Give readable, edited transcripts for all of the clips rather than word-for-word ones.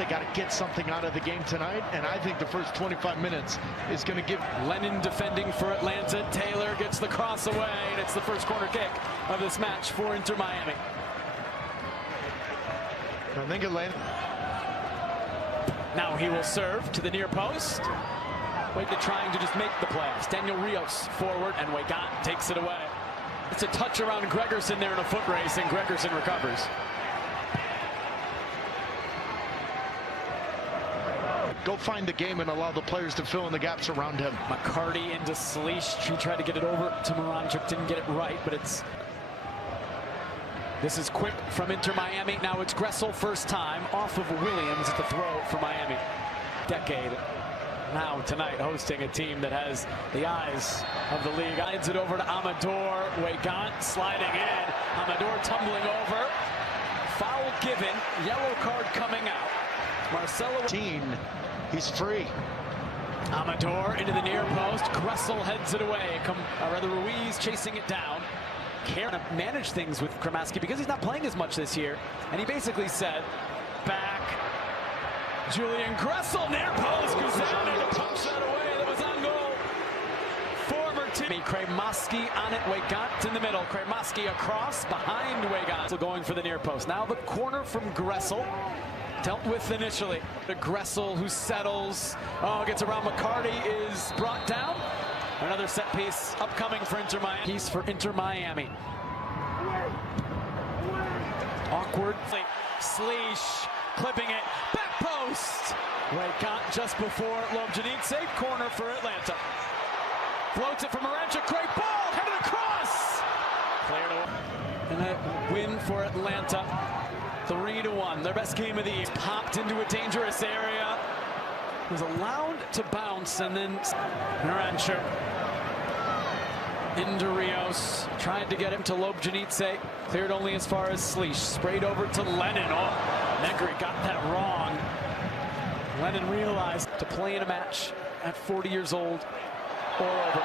They got to get something out of the game tonight, and I think the first 25 minutes is going to give. Lennon defending for Atlanta. Taylor gets the cross away, and it's the first corner kick of this match for Inter Miami. I think Atlanta. Now he will serve to the near post. Wait, trying to just make the playoffs. Daniel Rios forward, and Weigant takes it away. It's a touch around Gregerson there in a foot race, and Gregerson recovers. Go find the game and allow the players to fill in the gaps around him. McCarty into Sleesh. He tried to get it over to Moranchuk, didn't get it right, but it's... This is quick from Inter Miami. Now it's Gressel first time off of Williams at the throw for Miami. Decade. Now tonight hosting a team that has the eyes of the league. Guides it over to Amador. Weigant sliding in. Amador tumbling over. Foul given. Yellow card coming out. Marcelo. He's free. Amador into the near post. Gressel heads it away. Ruiz chasing it down. Care to manage things with Kramaski because he's not playing as much this year. And he basically said, back. Julian Gressel near post. Guzan to punch that away. That was on goal. Former team. Kramaski on it. Weigant in the middle. Kramaski across behind Weigant. So going for the near post. Now the corner from Gressel. Dealt with initially. The Gressel who settles. Oh, gets around McCarty is brought down. Another set piece upcoming for Inter Miami. Piece for Inter Miami. Awkward. Sleesh clipping it. Back post. Weigant just before Lobjanidze. Corner for Atlanta. Floats it from Moranchuk. Great ball. Headed across. Cleared away. And a win for Atlanta. 3-1. Their best game of the year. Popped into a dangerous area. Was allowed to bounce, and then Moranchuk into Rios. Tried to get him to Lobjanidze. Cleared only as far as Sleesh. Sprayed over to Lennon. Oh, Negri got that wrong. Lennon realized to play in a match at 40 years old or over.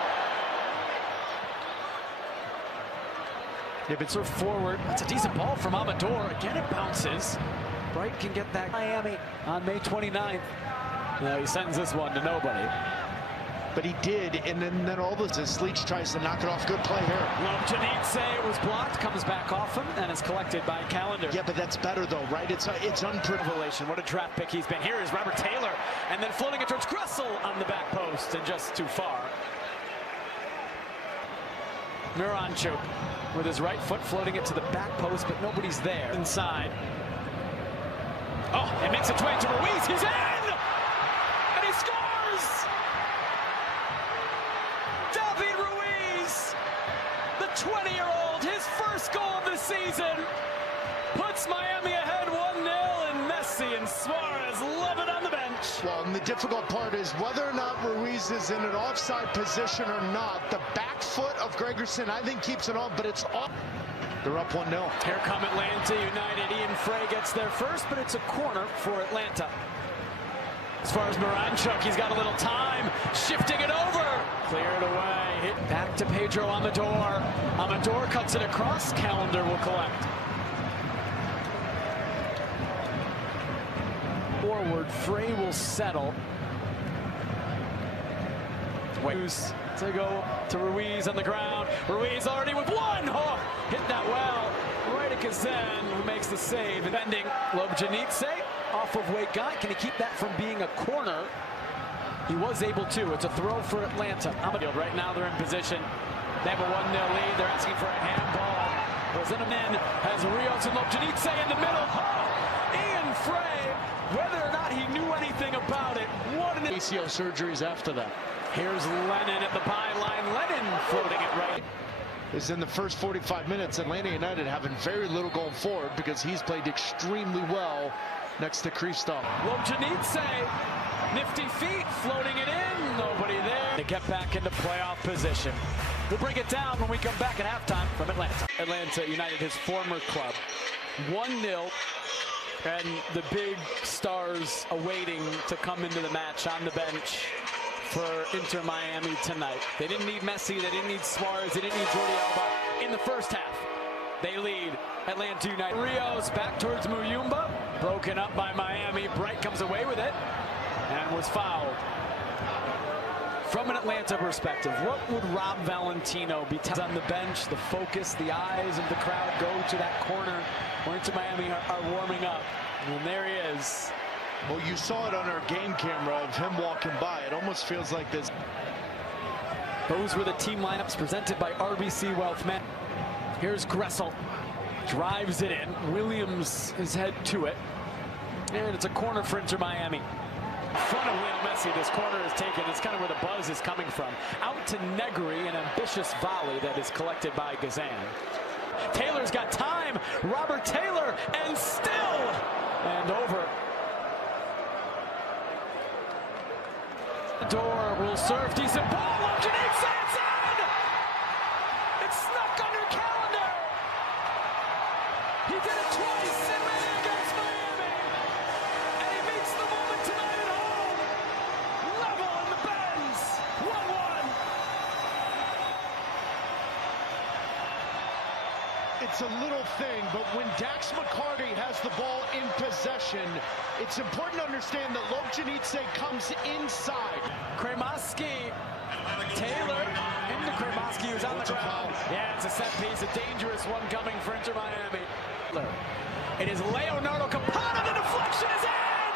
They've been served forward. That's a decent ball from Amador. Again, it bounces. Bright can get that. Miami on May 29th. Now he sends this one to nobody. But he did, and then all this is Sleesh tries to knock it off. Good play here. Lobjanidze was blocked, comes back off him, and is collected by Calendar. Yeah, but that's better though, right? It's unprivileged. What a draft pick he's been. Here is Robert Taylor, and then floating it towards Gressel on the back post, and just too far. Moranchuk with his right foot floating it to the back post, but nobody's there. Inside. Oh, it makes its way to Ruiz. He's in! And he scores! David Ruiz, the 20-year-old, his first goal of the season, puts Miami ahead 1-0, and Messi and Suarez love it on the bench. Well, and the difficult part is whether or not Ruiz is in an offside position or not, the back foot of Gregerson, I think, keeps it on, but it's off. They're up 1-0. Here come Atlanta United. Ian Frey gets there first, but it's a corner for Atlanta. As far as Moranchuk, he's got a little time. Shifting it over. Cleared away. Hit back to Pedro Amador. Amador cuts it across. Calendar will collect. Forward. Frey will settle. Waves to go to Ruiz on the ground. Ruiz already with one. Oh, hit that well. Right at Kazan, who makes the save. Bending Lobjanidze off of Weigant. Can he keep that from being a corner? He was able to. It's a throw for Atlanta. Right now they're in position. They have a 1-0 lead. They're asking for a handball. Resumen has Rios and Lobjanidze in the middle. Oh, Ian Frey, whether or not he knew anything about it, what an ACL surgeries after that. Here's Lennon at the byline. Lennon floating it right. Is in the first 45 minutes, Atlanta United having very little going forward because he's played extremely well next to Kristoff. Lobjanidze, nifty feet, floating it in. Nobody there to get back into playoff position. We'll break it down when we come back at halftime from Atlanta. Atlanta United, his former club. 1-0. And the big stars awaiting to come into the match on the bench for Inter Miami tonight. They didn't need Messi, they didn't need Suarez, they didn't need Jordi Alba in the first half. They lead Atlanta United. Rios back towards Muyumba, broken up by Miami. Bright comes comes away with it and was fouled. From an Atlanta perspective, what would Rob Valentino be telling on the bench? The focus, the eyes of the crowd go to that corner where Inter Miami are warming up. And there he is. Well, you saw it on our game camera of him walking by. It almost feels like this. Those were the team lineups presented by RBC Wealth Management. Here's Gressel. Drives it in. Williams is head to it. And it's a corner for Inter Miami. Front of Lionel Messi, this corner is taken. It's kind of where the buzz is coming from. Out to Negri, an ambitious volley that is collected by Gazan. Taylor's got time. Robert Taylor, and still and over. Door will serve. Decent ball. Lobjanit sends in. It's snuck under calendar. He did it twice in May against Miami. And he meets the moment tonight at home. Level in the Benz. 1-1. It's a little thing, but when Dax McCarty has the ball in possession, it's important to understand that Lobjanitse comes inside. Kremaski, Taylor into Kremaski, who's on the ground. Yeah, it's a set piece, a dangerous one coming for Inter Miami. It is Leonardo Campana, the deflection is in!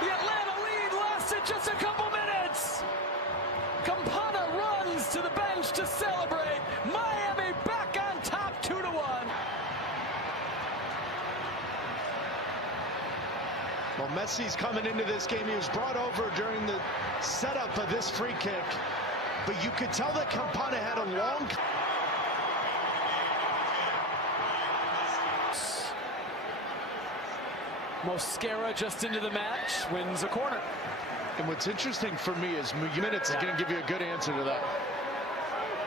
The Atlanta lead lasted just a couple minutes. Campana runs to the bench to celebrate. Miami back on top 2-1. Well, Messi's coming into this game. He was brought over during the setup of this free kick, but you could tell that Campana had a long... Mosquera just into the match, wins a corner. And what's interesting for me is minutes is going to give you a good answer to that.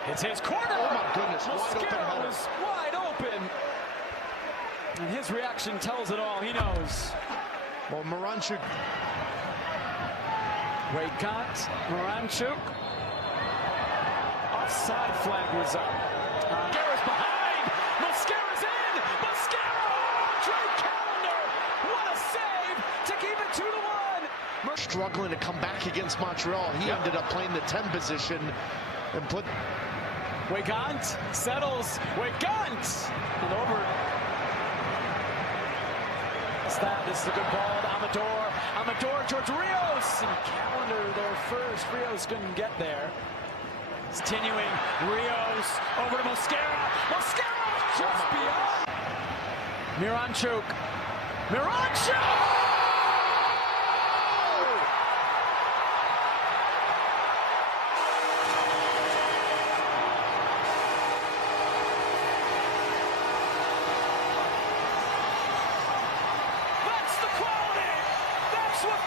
It's his corner. Oh my goodness, Mosquera was wide open. And his reaction tells it all. He knows. Well, Moranchuk. Weigant, Moranchuk. Offside flag was up. Mosquera's behind. Mosquera's in. Mosquera. Drake Calendar. What a save to keep it 2-1. Struggling to come back against Montreal. He ended up playing the 10 position and put... Weigant settles. Weigant. And over. This is a good ball to Amador. Amador towards Rios. And Calendar there first. Rios couldn't get there. It's continuing. Rios over to Mosquera. Mosquera just beyond. Miranchuk. Miranchuk! That's the quality. That's what